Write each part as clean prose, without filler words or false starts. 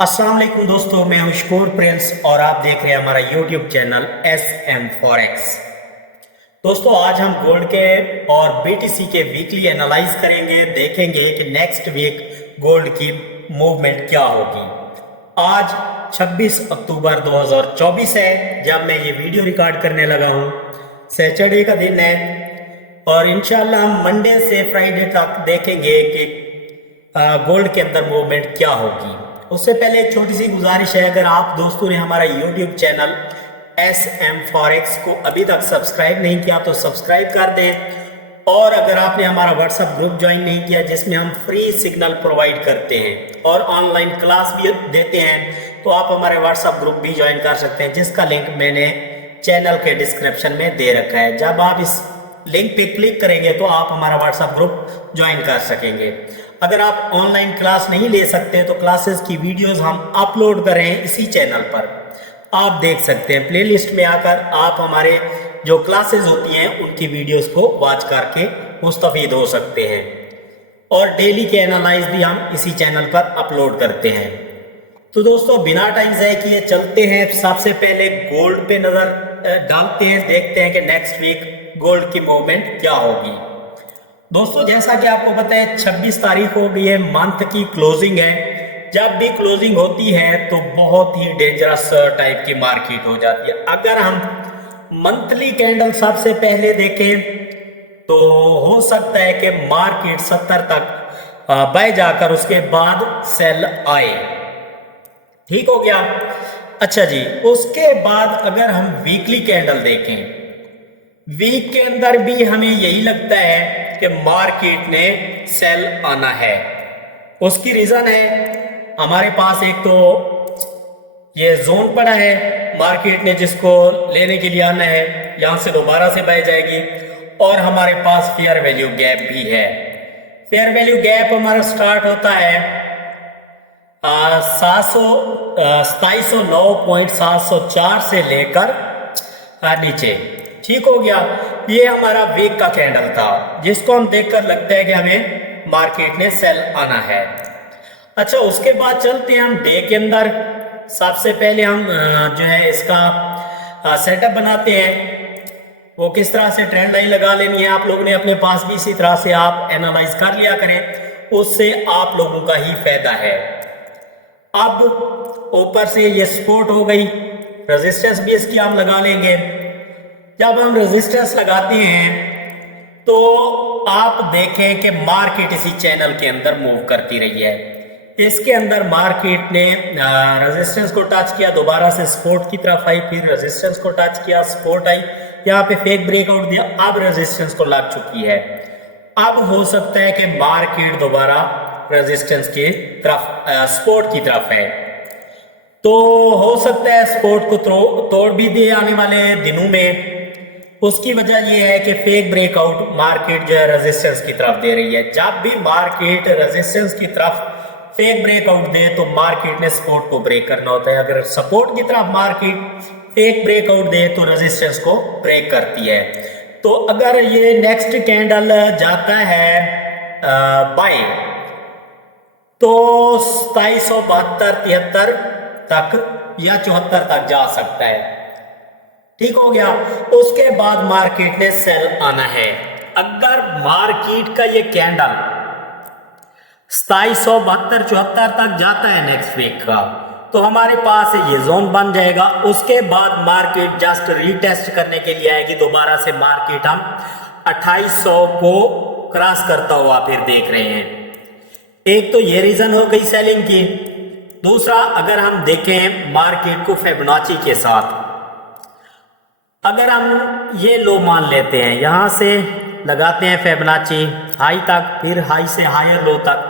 अस्सलाम वालेकुम दोस्तों, मैं हूं शकूर प्रिंस और आप देख रहे हैं हमारा यूट्यूब चैनल SM फॉरेक्स। दोस्तों, आज हम गोल्ड के और BTC के वीकली एनालाइज करेंगे, देखेंगे कि नेक्स्ट वीक गोल्ड की मूवमेंट क्या होगी। आज 26 अक्टूबर 2024 है जब मैं ये वीडियो रिकॉर्ड करने लगा हूं। सैटरडे का दिन है और इंशाल्लाह हम मंडे से फ्राइडे तक देखेंगे कि गोल्ड के अंदर मूवमेंट क्या होगी। उससे पहले एक छोटी सी गुजारिश है, अगर आप दोस्तों ने हमारा यूट्यूब चैनल SM फॉरेक्स को अभी तक सब्सक्राइब नहीं किया तो सब्सक्राइब कर दें, और अगर आपने हमारा व्हाट्सएप ग्रुप ज्वाइन नहीं किया जिसमें हम फ्री सिग्नल प्रोवाइड करते हैं और ऑनलाइन क्लास भी देते हैं, तो आप हमारे व्हाट्सएप ग्रुप भी ज्वाइन कर सकते हैं, जिसका लिंक मैंने चैनल के डिस्क्रिप्शन में दे रखा है। जब आप इस लिंक पे क्लिक करेंगे तो आप हमारा व्हाट्सएप ग्रुप ज्वाइन कर सकेंगे। अगर आप ऑनलाइन क्लास नहीं ले सकते तो क्लासेस की वीडियोस हम अपलोड कर रहे हैं इसी चैनल पर, आप देख सकते हैं। प्लेलिस्ट में आकर आप हमारे जो क्लासेस होती हैं उनकी वीडियोस को वॉच करके मुस्तफीद हो सकते हैं, और डेली के एनालाइज भी हम इसी चैनल पर अपलोड करते हैं। तो दोस्तों, बिना टाइम ज़ाय किए चलते हैं। सबसे पहले गोल्ड पे नज़र डालते हैं, देखते हैं कि नेक्स्ट वीक गोल्ड की मूवमेंट क्या होगी। दोस्तों, जैसा कि आपको पता है 26 तारीख हो गई है, मंथ की क्लोजिंग है। जब भी क्लोजिंग होती है तो बहुत ही डेंजरस टाइप की मार्केट हो जाती है। अगर हम मंथली कैंडल सबसे पहले देखें तो हो सकता है कि मार्केट 70 तक बह जाकर उसके बाद सेल आए। ठीक हो गया। अच्छा जी, उसके बाद अगर हम वीकली कैंडल देखें, वीक के अंदर भी हमें यही लगता है कि मार्केट ने सेल आना है। उसकी रीजन है, हमारे पास एक तो ये जोन पड़ा है मार्केट ने जिसको लेने के लिए आना है, यहां से दोबारा से बाय जाएगी, और हमारे पास फेयर वैल्यू गैप भी है। फेयर वैल्यू गैप हमारा स्टार्ट होता है 2709.704 से लेकर नीचे। ठीक हो गया। ये हमारा वीक का कैंडल था जिसको हम देखकर लगता है कि हमें मार्केट ने सेल आना है। अच्छा, उसके बाद चलते हैं हम डे के अंदर। सबसे पहले हम जो है इसका सेटअप बनाते हैं। वो किस तरह से ट्रेंड लाइन लगा लेनी है आप लोगों ने अपने पास भी, इसी तरह से आप एनालाइज कर लिया करें, उससे आप लोगों का ही फायदा है। अब ऊपर से ये सपोर्ट हो गई, रेजिस्टेंस भी इसकी हम लगा लेंगे। जब हम रेजिस्टेंस लगाते हैं तो आप देखें कि मार्केट इसी चैनल के अंदर मूव करती रही है। इसके अंदर मार्केट ने रेजिस्टेंस को टच किया, दोबारा से सपोर्ट की तरफ आई, फिर रेजिस्टेंस को टच किया, सपोर्ट आई, यहाँ पे फेक ब्रेकआउट दिया, अब रेजिस्टेंस को लग चुकी है। अब हो सकता है कि मार्केट दोबारा रेजिस्टेंस की तरफ सपोर्ट की तरफ है, तो हो सकता है सपोर्ट को तोड़ भी दे आने वाले दिनों में। उसकी वजह यह है कि फेक ब्रेकआउट मार्केट जो है रेजिस्टेंस की तरफ दे रही है। जब भी मार्केट रेजिस्टेंस की तरफ फेक ब्रेकआउट दे तो मार्केट ने सपोर्ट को ब्रेक करना होता है। अगर सपोर्ट की तरफ मार्केट फेक ब्रेकआउट दे तो रेजिस्टेंस को ब्रेक करती है। तो अगर ये नेक्स्ट कैंडल जाता है बाय, तो 2772, 73 तक या 74 तक जा सकता है। ठीक हो गया। उसके बाद मार्केट ने सेल आना है। अगर मार्केट का ये कैंडल 2772, 74 तक जाता है नेक्स्ट वीक का, तो हमारे पास ये जोन बन जाएगा। उसके बाद मार्केट जस्ट रीटेस्ट करने के लिए आएगी दोबारा से। मार्केट हम 2800 को क्रॉस करता हुआ फिर देख रहे हैं। एक तो ये रीजन हो गई सेलिंग की। दूसरा, अगर हम देखें मार्केट को फिबोनाची के साथ, अगर हम ये लो मान लेते हैं, यहां से लगाते हैं फिबोनाची हाई तक, फिर हाई से हायर लो तक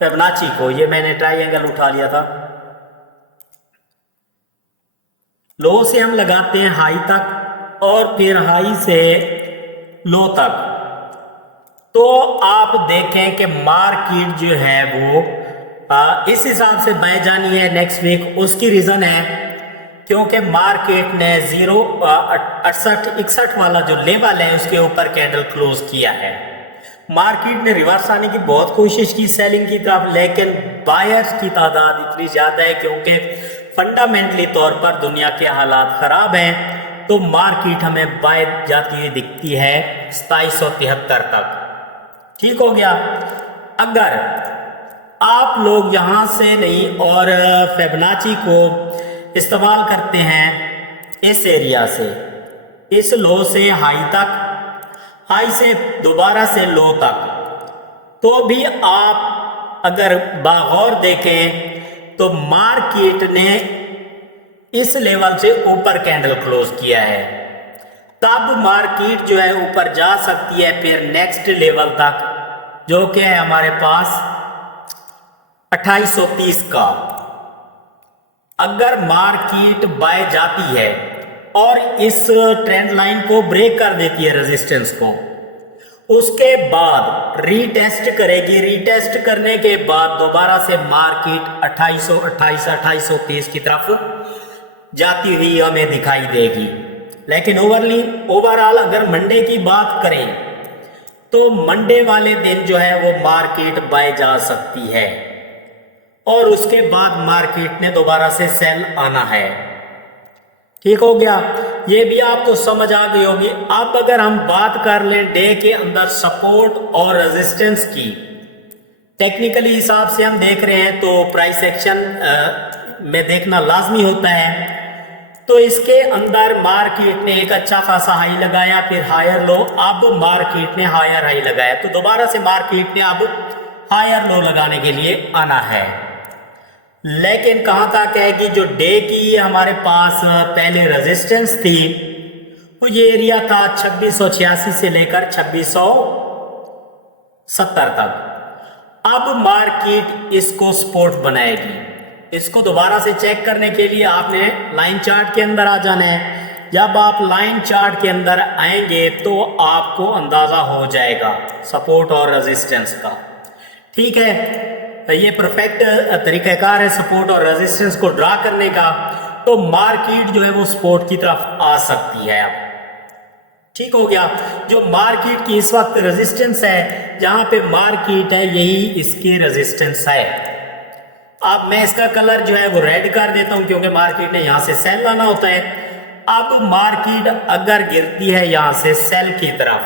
फिबोनाची को, ये मैंने ट्रायंगल उठा लिया था, लो से हम लगाते हैं हाई तक और फिर हाई से लो तक, तो आप देखें कि मार्केट जो है वो इस हिसाब से बह जानी है नेक्स्ट वीक। उसकी रीजन है क्योंकि मार्केट ने 0.68 वाला जो लेवल है उसके ऊपर कैंडल क्लोज किया है। मार्केट ने रिवर्स आने की बहुत कोशिश की सेलिंग की तरफ, लेकिन बायर्स की तादाद इतनी ज़्यादा है क्योंकि फंडामेंटली तौर पर दुनिया के हालात ख़राब हैं, तो मार्केट हमें बाय जाती हुई दिखती है 2773 तक। ठीक हो गया। अगर आप लोग यहाँ से नहीं और फिबोनाची को इस्तेमाल करते हैं इस एरिया से, इस लो से हाई तक, हाई से दोबारा से लो तक, तो भी आप अगर बागौर देखें तो मार्केट ने इस लेवल से ऊपर कैंडल क्लोज किया है, तब मार्केट जो है ऊपर जा सकती है फिर नेक्स्ट लेवल तक, जो कि है हमारे पास 2830 का। अगर मार्केट बाय जाती है और इस ट्रेंड लाइन को ब्रेक कर देती है रेजिस्टेंस को, उसके बाद रीटेस्ट करेगी, रीटेस्ट करने के बाद दोबारा से मार्केट 2828 2830 की तरफ जाती हुई हमें दिखाई देगी। लेकिन ओवरऑल अगर मंडे की बात करें तो मंडे वाले दिन जो है वो मार्केट बाय जा सकती है और उसके बाद मार्केट ने दोबारा से सेल आना है। ठीक हो गया, ये भी आपको समझ आ गई होगी। अब अगर हम बात कर लें डे के अंदर सपोर्ट और रेजिस्टेंस की, टेक्निकली हिसाब से हम देख रहे हैं तो प्राइस एक्शन में देखना लाजमी होता है। तो इसके अंदर मार्केट ने एक अच्छा खासा हाई लगाया, फिर हायर लो, अब मार्केट ने हायर हाई लगाया, तो दोबारा से मार्केट ने अब हायर लो लगाने के लिए आना है। लेकिन कहाँ तक है कि जो डे की हमारे पास पहले रेजिस्टेंस थी वो ये एरिया था 2686 से लेकर 2670 तक। अब मार्केट इसको सपोर्ट बनाएगी। इसको दोबारा से चेक करने के लिए आपने लाइन चार्ट के अंदर आ जाना है। जब आप लाइन चार्ट के अंदर आएंगे तो आपको अंदाजा हो जाएगा सपोर्ट और रेजिस्टेंस का। ठीक है, ये परफेक्ट तरीकाकार है सपोर्ट और रेजिस्टेंस को ड्रा करने का। तो मार्केट जो है वो सपोर्ट की तरफ आ सकती है अब। ठीक हो गया, जो मार्केट की इस वक्त रेजिस्टेंस है, जहां पे मार्केट है यही इसकी रेजिस्टेंस है। अब मैं इसका कलर जो है वो रेड कर देता हूं क्योंकि मार्केट ने यहां से सेल लाना होता है। अब मार्केट अगर गिरती है यहां से सेल की तरफ,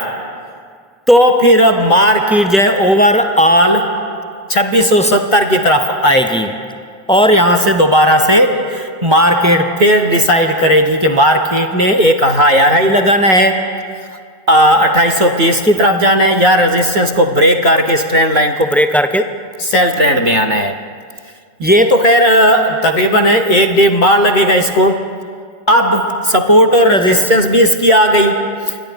तो फिर अब मार्केट जो है ओवरऑल 2670 की तरफ आएगी और यहां से दोबारा से मार्केट फिर डिसाइड करेगी कि मार्केट ने एक हायर हाई लगाना है, 2830 की तरफ जाना है, या रेजिस्टेंस को ब्रेक करके, इस ट्रेंड लाइन को ब्रेक करके सेल ट्रेंड में आना है। ये तो खैर तकरीबन है एक डे मार लगेगा इसको। अब सपोर्ट और रेजिस्टेंस भी इसकी आ गई।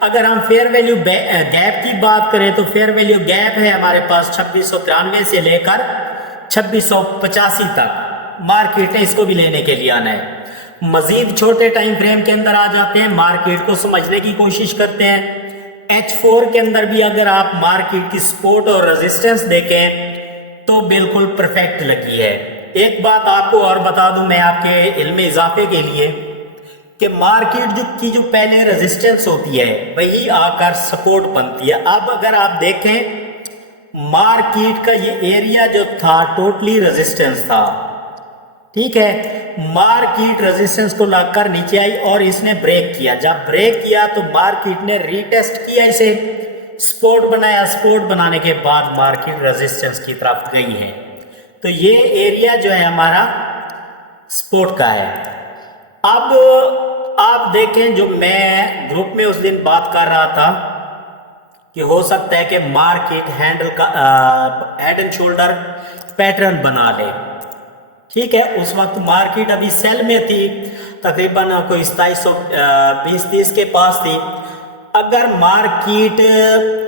अगर हम फेयर वैल्यू गैप की बात करें तो फेयर वैल्यू गैप है हमारे पास 2693 से लेकर 2685 तक। मार्केट ने इसको भी लेने के लिए आना है। मजीद छोटे टाइम फ्रेम के अंदर आ जाते हैं, मार्केट को समझने की कोशिश करते हैं। H4 के अंदर भी अगर आप मार्केट की सपोर्ट और रेजिस्टेंस देखें तो बिल्कुल परफेक्ट लगी है। एक बात आपको और बता दूं मैं आपके इल्म इजाफे के लिए कि मार्केट जो पहले रेजिस्टेंस होती है वही आकर सपोर्ट बनती है। अब अगर आप देखें मार्केट का ये एरिया जो था टोटली रेजिस्टेंस था। ठीक है, मार्केट रेजिस्टेंस को लाकर नीचे आई और इसने ब्रेक किया। जब ब्रेक किया तो मार्केट ने रीटेस्ट किया, इसे सपोर्ट बनाया। सपोर्ट बनाने के बाद मार्केट रेजिस्टेंस की तरफ गई है। तो ये एरिया जो है हमारा सपोर्ट का है। अब आप देखें, जो मैं ग्रुप में उस दिन बात कर रहा था कि हो सकता है कि मार्केट हैंडल का हेड एंड शोल्डर पैटर्न बना ले। ठीक है, उस वक्त मार्केट अभी सेल में थी, तकरीबन कोई 2720-30 के पास थी। अगर मार्केट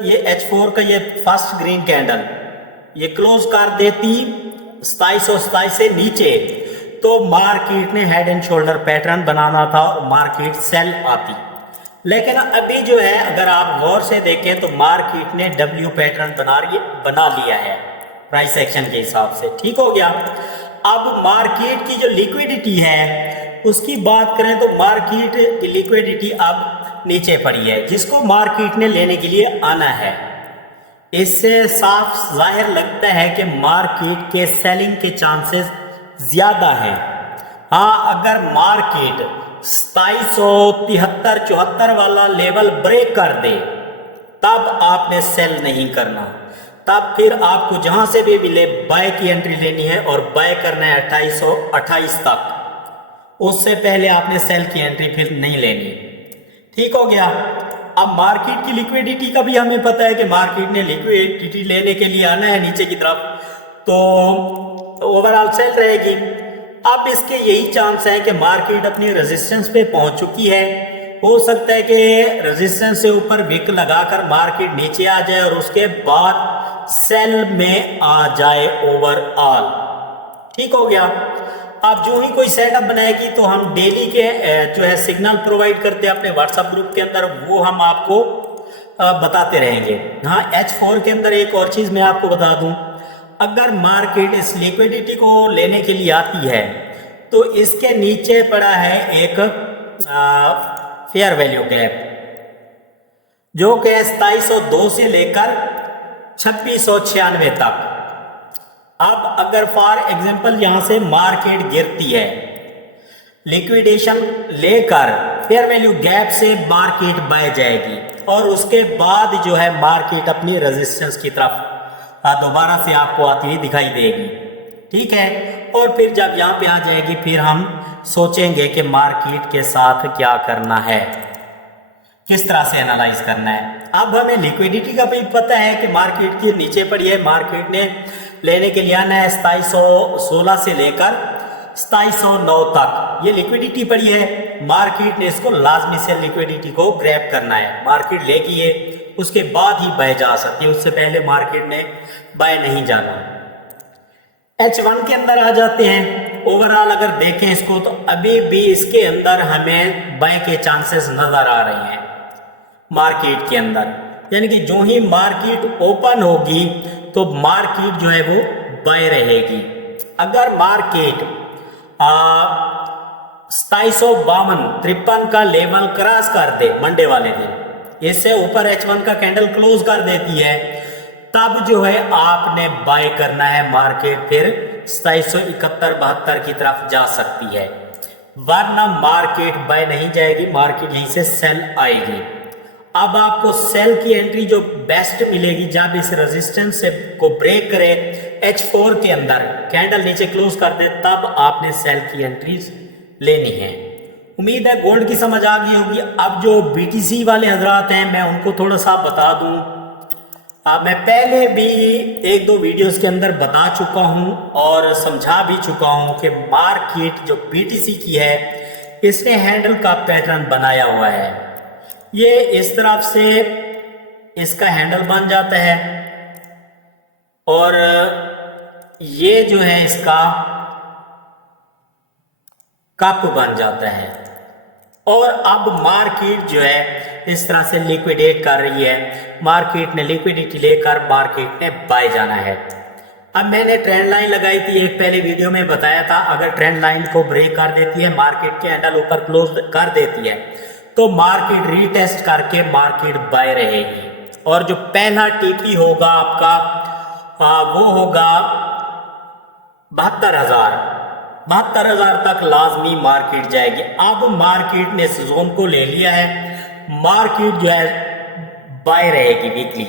ये H4 का ये फर्स्ट ग्रीन कैंडल ये क्लोज कर देती 2727 से नीचे, तो मार्केट ने हेड एंड शोल्डर पैटर्न बनाना था और मार्केट सेल आती। लेकिन अभी जो है अगर आप गौर से देखें तो मार्केट ने W पैटर्न बना लिया है प्राइस एक्शन के हिसाब से। ठीक हो गया। अब मार्केट की जो लिक्विडिटी है उसकी बात करें तो मार्केट की लिक्विडिटी अब नीचे पड़ी है, जिसको मार्केट ने लेने के लिए आना है। इससे साफ जाहिर लगता है कि मार्केट के सेलिंग के चांसेस ज्यादा हैं। हाँ, अगर मार्केट 2773-74 वाला लेवल ब्रेक कर दे तब आपने सेल नहीं करना, तब फिर आपको जहां से भी मिले बाय की एंट्री लेनी है और बाय करना है 2828 तक। उससे पहले आपने सेल की एंट्री फिर नहीं लेनी। ठीक हो गया। अब मार्केट की लिक्विडिटी का भी हमें पता है कि मार्केट ने लिक्विडिटी लेने के लिए आना है नीचे की तरफ, तो ओवरऑल सेल रहेगी। अब इसके यही चांस है कि मार्केट अपनी रेजिस्टेंस पे पहुंच चुकी है। हो सकता है कि रेजिस्टेंस से ऊपर विक लगाकर मार्केट नीचे आ जाए और उसके बाद सेल में आ जाए ओवरऑल। ठीक हो गया। अब जो ही कोई सेटअप बनाएगी तो हम डेली के जो है सिग्नल प्रोवाइड करते हैं अपने व्हाट्सएप ग्रुप के अंदर, वो हम आपको बताते रहेंगे। हाँ, H4 के अंदर एक और चीज मैं आपको बता दूं, अगर मार्केट इस लिक्विडिटी को लेने के लिए आती है तो इसके नीचे पड़ा है एक फेयर वैल्यू गैप, जो कि 2702 से लेकर 2696 तक। अब अगर फॉर एग्जांपल यहां से मार्केट गिरती है, लिक्विडेशन लेकर फेयर वैल्यू गैप से मार्केट बह जाएगी और उसके बाद जो है मार्केट अपनी रेजिस्टेंस की तरफ दोबारा से आपको आती हुई दिखाई देगी। ठीक है। और फिर जब यहाँ पे आ जाएगी फिर हम सोचेंगे कि मार्केट के साथ क्या करना है, किस तरह से एनालाइज करना है। अब हमें लिक्विडिटी का भी पता है कि मार्केट के नीचे पड़ी है, मार्केट ने लेने के लिए आना है 2716 से लेकर 2709 तक ये लिक्विडिटी पड़ी है। मार्केट ने इसको लाजमी से लिक्विडिटी को ग्रैब करना है। मार्केट लेगी है उसके बाद ही बाय जा सकती है, उससे पहले मार्केट ने बाय नहीं जाना। H1 के अंदर आ जाते हैं। ओवरऑल अगर देखें इसको तो अभी भी इसके अंदर हमें बाय के चांसेस नजर आ रहे हैं मार्केट के अंदर, यानी कि जो ही मार्केट ओपन होगी तो मार्केट जो है वो बाय रहेगी। अगर मार्केट 2752-53 का लेवल क्रॉस कर दे मंडे वाले दिन, इससे ऊपर H1 का कैंडल क्लोज कर देती है, तब जो है आपने बाय करना है। मार्केट फिर 2771-72 की तरफ जा सकती है, वरना मार्केट बाय नहीं जाएगी, मार्केट यहीं से सेल आएगी। अब आपको सेल की एंट्री जो बेस्ट मिलेगी जब इस रेजिस्टेंस से को ब्रेक करे, H4 के अंदर कैंडल नीचे क्लोज कर दे, तब आपने सेल की एंट्रीज लेनी है। उम्मीद है गोल्ड की समझ आ गई होगी। अब जो BTC वाले हजरात हैं मैं उनको थोड़ा सा बता दूं। मैं पहले भी एक दो वीडियोस के अंदर बता चुका हूं और समझा भी चुका हूं कि मार्केट जो BTC की है इसने हैंडल का पैटर्न बनाया हुआ है। ये इस तरफ से इसका हैंडल बन जाता है और ये जो है इसका कप बन जाता है, और अब मार्केट जो है इस तरह से लिक्विडेट कर रही है। मार्केट ने लिक्विडिटी लेकर मार्केट ने बाय जाना है। अब मैंने ट्रेंड लाइन लगाई थी, एक पहले वीडियो में बताया था, अगर ट्रेंड लाइन को ब्रेक कर देती है, मार्केट के हैंडल ऊपर क्लोज कर देती है, तो मार्केट रीटेस्ट करके मार्केट बाय रहेगी। और जो पहला टीपी होगा आपका वो होगा 72,000 तक लाजमी मार्केट जाएगी। अब मार्केट ने इस जोन को ले लिया है, मार्केट जो है बाय रहेगी वीकली।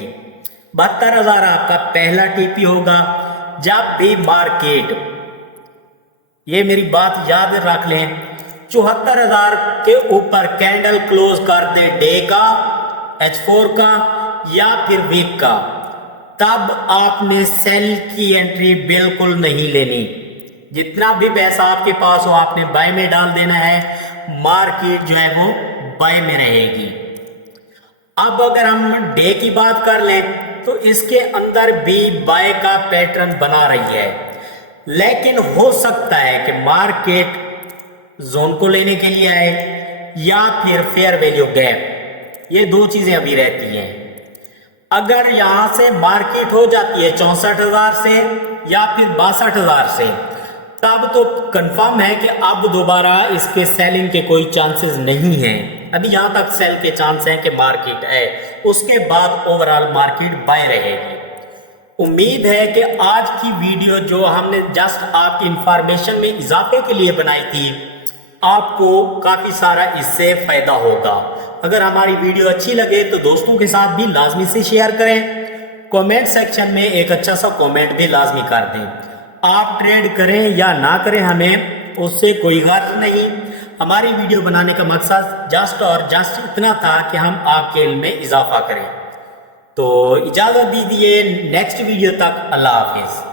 72,000 आपका पहला टीपी होगा। जब भी मार्केट, ये मेरी बात याद रख लें, 74,000 के ऊपर कैंडल क्लोज कर दे डे का, H4 का या फिर वीक का, तब आपने सेल की एंट्री बिल्कुल नहीं लेनी। जितना भी पैसा आपके पास हो आपने बाय में डाल देना है, मार्केट जो है वो बाय में रहेगी। अब अगर हम डे की बात कर लें तो इसके अंदर भी बाय का पैटर्न बना रही है, लेकिन हो सकता है कि मार्केट जोन को लेने के लिए आए या फिर फेयर वैल्यू गैप, ये दो चीजें अभी रहती हैं। अगर यहां से मार्केट हो जाती है 64,000 से या फिर 62,000 से, तब तो कंफर्म है कि अब दोबारा इसके सेलिंग के कोई चांसेस नहीं हैं। अभी यहाँ तक सेल के चांस हैं कि मार्केट है, उसके बाद ओवरऑल मार्केट बाय रहेगी। उम्मीद है कि आज की वीडियो जो हमने जस्ट आपकी इंफॉर्मेशन में इजाफे के लिए बनाई थी, आपको काफी सारा इससे फायदा होगा। अगर हमारी वीडियो अच्छी लगे तो दोस्तों के साथ भी लाजमी से शेयर करें। कमेंट सेक्शन में एक अच्छा सा कमेंट भी लाजमी कर दें। आप ट्रेड करें या ना करें, हमें उससे कोई गर्ज नहीं। हमारी वीडियो बनाने का मकसद जस्ट और जस्ट इतना था कि हम आपके इल्म में इजाफा करें। तो इजाजत दीजिए, नेक्स्ट वीडियो तक अल्लाह हाफिज।